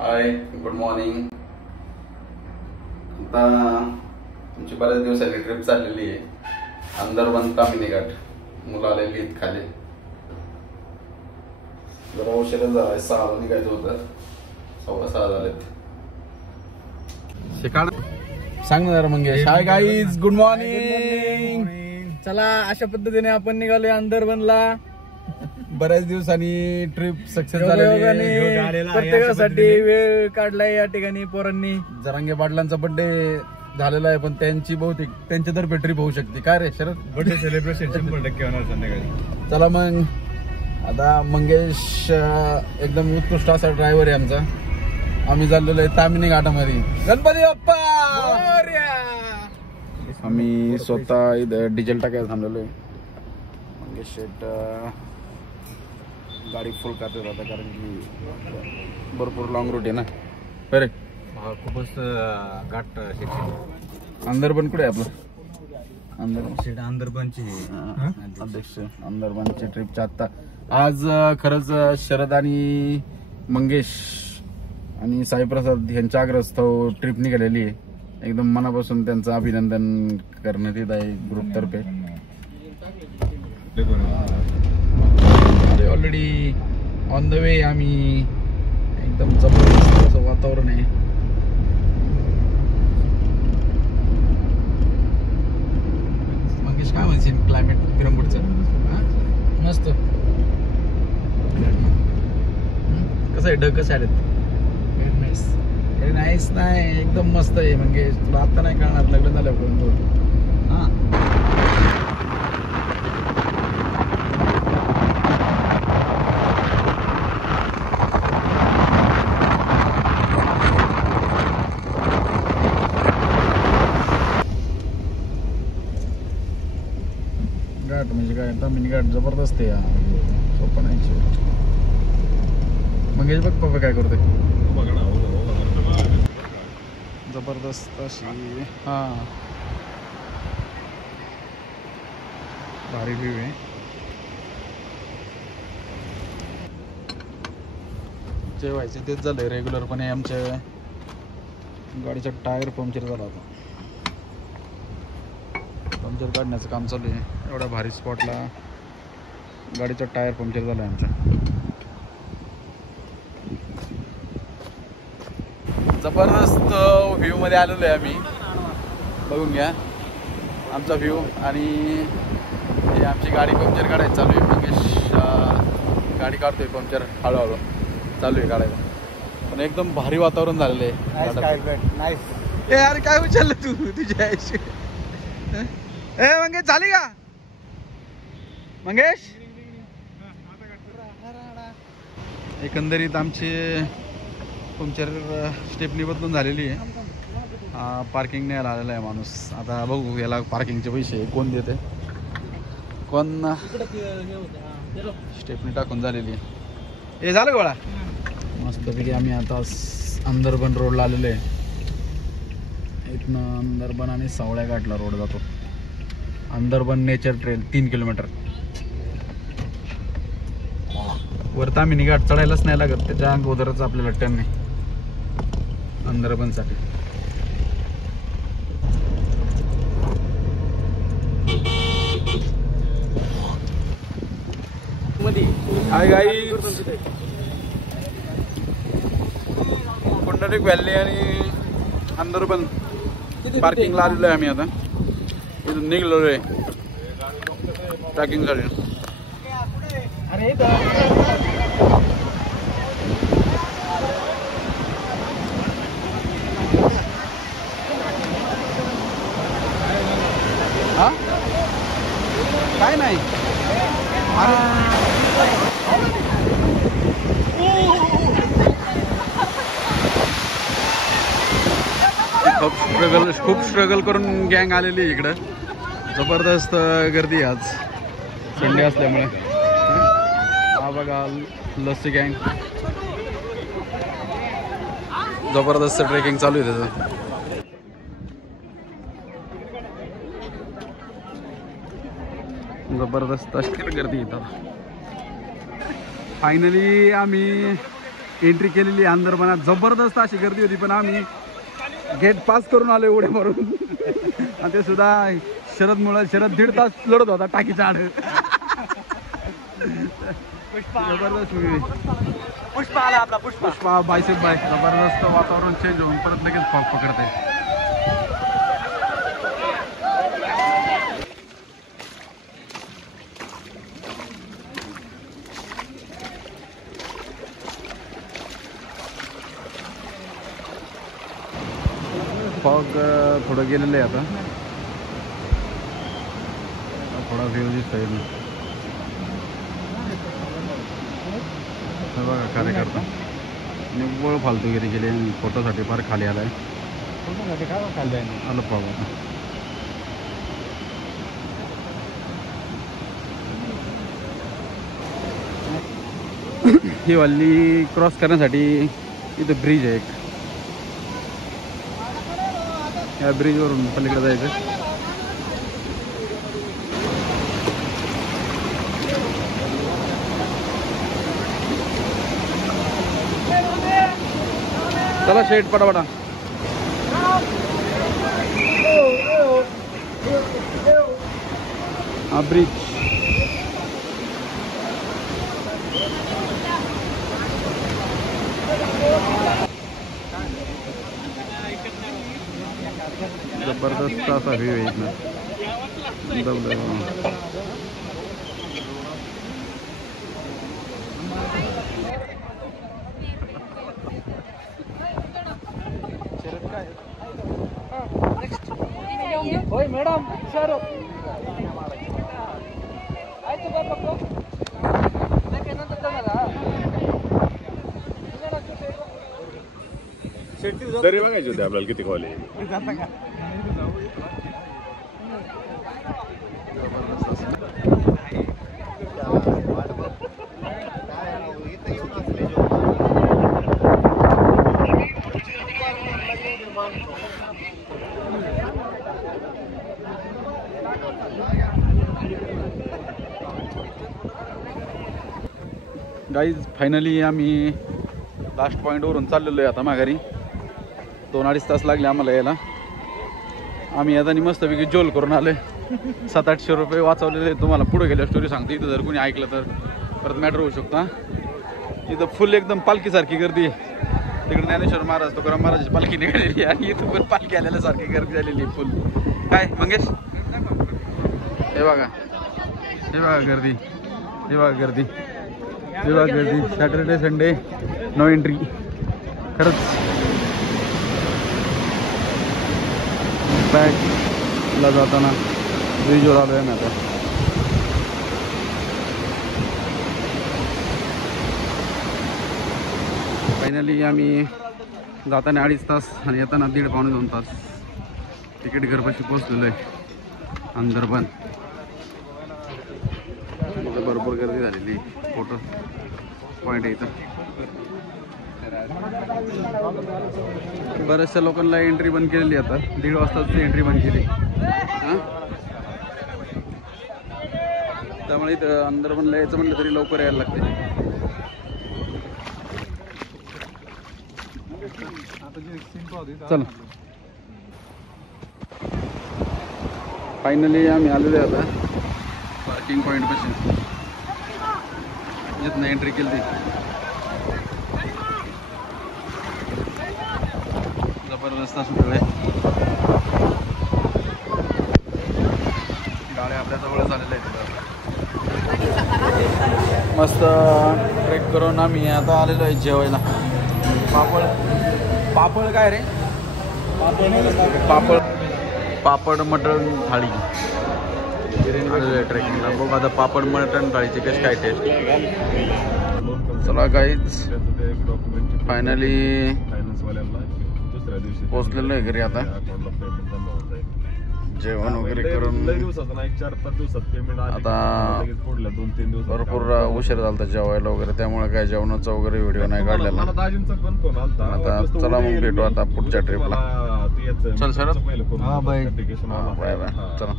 हाय, good morning. आता तुमची बऱ्याच दिवसाची ट्रिप चाललेली आहे. अंदरबन तामिनी घाट. मुलं आलेली आहेत खाली. जरा उशीरच झालाय, 6ला निघायचं होतं. 6:15 झालेत. सांग ना जरा Mangesh. Hi guys, good morning. चला, अशा पद्धतीने आपण निघालोय अंदरबनला. बऱ्याच दिवसांनी ट्रिप सक्सेस झालेली. प्रत्येकासाठी वेळ काढलाय या ठिकाणी पोरांनी. जरांगे पाटलांचा बर्थडे झालेला आहे, पण त्यांची बहुतेक त्यांच्यातर्फे ट्रिप होऊ शकते. काय रे शरद? बर्थडे सेलिब्रेशन 100% होणार संध्याकाळी. चला मग, आता मंगेश एकदम उत्कृष्ट असा ड्रायव्हर आहे आमचा. आम्ही चाललेलो आहे तामिनी घाटामध्ये. गणपती बाप्पा. आम्ही स्वतः इथं डिझेल टाकायला थांबलेलो आहे. मंगेश शेट गाडी फुल करते आता, कारण की भरपूर लॉंग रूट आहे ना. बरे खूपच घाट शिक्षण. अंदरबन कुठे आहे आपलं? अंदरबनची अध्यक्ष. अंदरबनची ट्रिपच्या आता आज खरंच शरद आणि मंगेश आणि साईप्रसाद यांच्या आग्रहास्तव ट्रिप निघालेली आहे. एकदम मनापासून त्यांचं अभिनंदन करण्यात येत आहे ग्रुपतर्फे. Already on the way. आम्ही एकदम जबरदस्त असं वातावरण आहे. मंगेश काय म्हणशील क्लायमेट विरंगुडचं? मस्त. कसं आहे? ढग कसे आलेत? नाईस. नाहीच नाही, एकदम मस्त आहे. मंगेश तुला आता नाही कळणार, लग्न झाल्यापर्यंत. हा, घाट म्हणजे काय, तामिनी घाट जबरदस्त आहे. सोपं नाही. मंगेश बघ पप्पा काय करतोय. जबरदस्त अशी. हा, भारी व्ह्यू आहे. जे व्हायचं तेच झालंय. रेग्युलरपणे आमच्या गाडीचा टायर पंक्चर झाला होता. पंक्चर काढण्याचं काम चालू आहे. एवढ्या भारी स्पॉटला गाडीचा टायर पंक्चर झाला आहे आमच्या. जबरदस्त व्ह्यू मध्ये आलेलो आहे आम्ही. बघून घ्या आमचा व्ह्यू. आणि हे आमची गाडी पंक्चर काढायची चालू आहे. मंगेश गाडी काढतोय पंक्चर, हळूहळू चालू आहे काढायला. पण एकदम भारी वातावरण झालेलं आहे. ए अरे काय विचारलं तू तुझ्या आईशी? ए मंगेश झाली का? मंगेश एकंदरीत आमचे पंक्चर स्टेपनी बदलून झालेली आहे. पार्किंग नाही आलेला आहे माणूस. आता बघू याला पार्किंगचे पैसे कोण देते. कोण स्टेपनी टाकून झालेली आहे. हे झालं गोळा. मस्तपैकी आम्ही आता अंदरबन रोडला आलेलो आहे. इथनं अंदरबन आणि सावळ्या घाटला रोड जातो. Andharban nature trail 3 kilometre. वर तामिनी घाट चढायलाच नाही लागत, त्याच्या अगोदरच आपल्याला टर्न आहे अंदरबनसाठी. हाय गाईज, पुंडलिक व्हॅली आणि अंदरबन पार्किंगला आलेलो आहे आम्ही. आता इथून निघलेलो आहे ट्रॅकिंगसाठी. हा काय नाही. खूप स्ट्रगल करून गँग आलेली इकडं. जबरदस्त गर्दी आज संडे असल्यामुळे. हा बघा लस्सी गँग. जबरदस्त ट्रेकिंग चालू आहे त्याचं. जबरदस्त अशी गर्दी येतात. फायनली आम्ही एंट्री केलेली अंदरमनात. जबरदस्त अशी गर्दी होती, पण आम्ही गेट पास करून आलो एवढे भरून. आणि ते सुद्धा शरद 1.5 तास लढत होता टाकीचा आड. जबरदस्त पुष्पा आला आपला पुष्पा बायसेप बाय. जबरदस्त वातावरण चेंज होऊन परत लगेच फॉग पकडते. फॉग थोडं गेलेलं आहे आता. थोडा व्ह्यू दिसतोय. बघा कार्यकर्ता निव्वळ फालतूगिरी केली आणि फोटोसाठी फार खाली आलाय. आलं फॉग आता. ही वाली क्रॉस करण्यासाठी इथं ब्रिज आहे एक. या ब्रिजवरून पलीकडे जायचं. चला शेट पटापटा. हा ब्रिज. जबरदस्त असा व्ह्यू आहे इथनं. होय मॅडम सर दरी बघायची होती आपल्याला किती कॉल आहे. गाईज फायनली आम्ही लास्ट पॉईंटवरून चाललेलो आहे आता माघारी. 2-2.5 तास लागले आम्हाला यायला. आम्ही आता मस्तपैकी जोल करून आलो. 700-800 रुपये वाचवलेले. तुम्हाला पुढे गेल्या स्टोरी सांगतो. इथं जर कोणी ऐकलं तर परत मॅटर होऊ शकता. इथं फुल एकदम पालखीसारखी गर्दी आहे. तिकडे ज्ञानेश्वर महाराज तुकाराम महाराजांची पालखी निघालेली आणि इथं पण पालखी आलेल्यासारखी गर्दी झालेली फुल. काय मंगेश हे बघा. हे बघा गर्दी. हे बघा गर्दी. हे बघा गर्दी. Saturday Sunday no entry. खरंच बॅगला जाताना ब्रिजवर आलो आहे ना आता. फायनली आम्ही जाताना 2.5 तास आणि येताना 1.5-2 तास. तिकीट घरपाशी पोहोचलेलो आहे अंदरबन. भरपूर गर्दी झालेली. फोटो पॉईंट आहे इथं. बऱ्याचशा लोकांना एंट्री बंद केलेली आता. 1:30 वाजताच एंट्री बंद केली. त्यामुळे इथं अंदरबनला यायचं म्हटलं तरी लवकर यायला लागते. चला फायनली आम्ही आलेलो आहे आता पार्किंग पॉईंट पाशी. इथनं एंट्री केली. जबरदस्त असं आहे. गाड्या आपल्या जवळच आलेल्या आहेत. मस्त ट्रेक करून आम्ही आता आलेलो आहे जेवायला. पापड काय रे? पापड मटण थाळी आलेलं आहे ट्रेकिंगला. बघू आता पापड मटण थाळीची कशी काय टेस्ट. चला गाईज फायनली पोचलेलो आहे घरी आता. जेवण वगैरे करून आता भरपूर उशीर झाला जेवायला वगैरे. त्यामुळे काय जेवणाचा वगैरे व्हिडिओ नाही काढलेला. आता चला मग भेटू आता पुढच्या ट्रिपला. चल सर बाय बाय. चला.